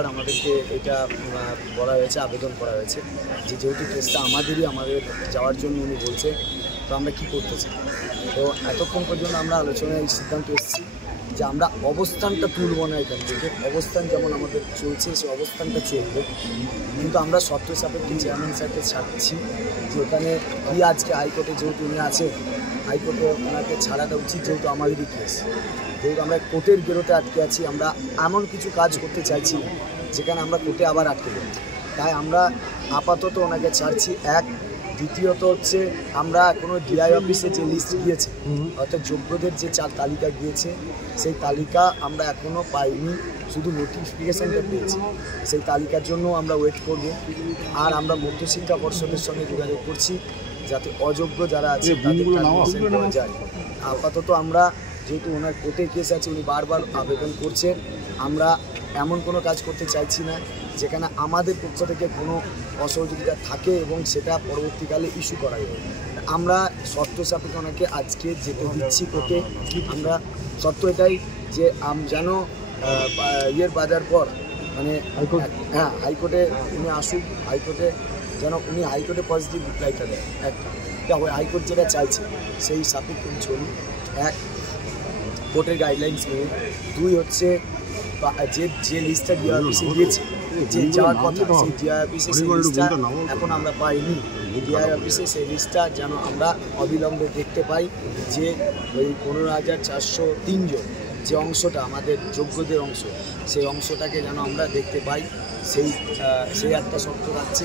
একাধিকবার আমাদেরকে এটা বলা হয়েছে, আবেদন করা হয়েছে যে যেহেতু কেসটা আমাদের যাওয়ার জন্য উনি বলছে, তো আমরা কী করতে চাই। তো এতক্ষণ পর্যন্ত আমরা আলোচনায় এই সিদ্ধান্ত এসেছি যে আমরা অবস্থানটা তুলব না এখান থেকে। অবস্থান যেমন আমাদের চলছে সেই অবস্থানটা চলবে, কিন্তু আমরা শর্ত সাপেক্ষে চেয়ারম্যান স্যারকে ছাড়ছি যে ওখানে কি আজকে হাইকোর্টে যেহেতু উনি আছে, হাইকোর্টে ওনাকে ছাড়াটা উচিত, যেহেতু আমাদেরই কেস, যেহেতু আমরা কোর্টের গেরোতে আটকে আছি। আমরা এমন কিছু কাজ করতে চাইছি না যেখানে আমরা কোর্টে আবার আটকে যাই, তাই আমরা আপাতত ওনাকে ছাড়ছি। এক, দ্বিতীয়ত হচ্ছে আমরা এখনও ডিআই অফিসে যে লিস্ট গিয়েছে, অর্থাৎ যোগ্যদের যে 4 তালিকা গিয়েছে, সেই তালিকা আমরা এখনও পাইনি, শুধু নোটিফিকেশানটা পেয়েছি। সেই তালিকার জন্য আমরা ওয়েট করব। আর আমরা মধ্যশিক্ষা পর্ষদের সঙ্গে যোগাযোগ করছি যাতে অযোগ্য যারা আছে তাদের পারমিশন পাওয়া যায়। আপাতত আমরা, যেহেতু ওনার কোর্টে কেস আছে, উনি বারবার আবেদন করছেন, আমরা এমন কোনো কাজ করতে চাইছি না যেখানে আমাদের পক্ষ থেকে কোনো অসহযোগিতা থাকে এবং সেটা পরবর্তীকালে ইস্যু করা যায়। আমরা শর্ত সাপেক্ষে ওনাকে আজকে যেতে দিচ্ছি কোর্টে। আমরা শর্ত এটাই যে যেন বাজার পর মানে হ্যাঁ হাইকোর্টে উনি আসুক, হাইকোর্টে যেন উনি হাইকোর্টে পজিটিভ রিপ্লাইটা দেয়। একটা হাইকোর্ট যেটা চাইছে সেই সাপেক্ষে চলুন। এক, কোর্টের গাইডলাইন্স মেনে। দুই হচ্ছে যে লিস্টটা ডিআই অফিসে গিয়েছে, যে যাওয়ার কথা, সেই ডিআই অফিসে সেই লিস্টটা এখন আমরা পাইনি। ডিআই অফিসে সেই লিস্টটা যেন আমরা অবিলম্বে দেখতে পাই, যে ওই 15,403 জন যে অংশটা আমাদের যোগ্যদের অংশ, সেই অংশটাকে যেন আমরা দেখতে পাই, সেই একটা শর্ত রাখছে।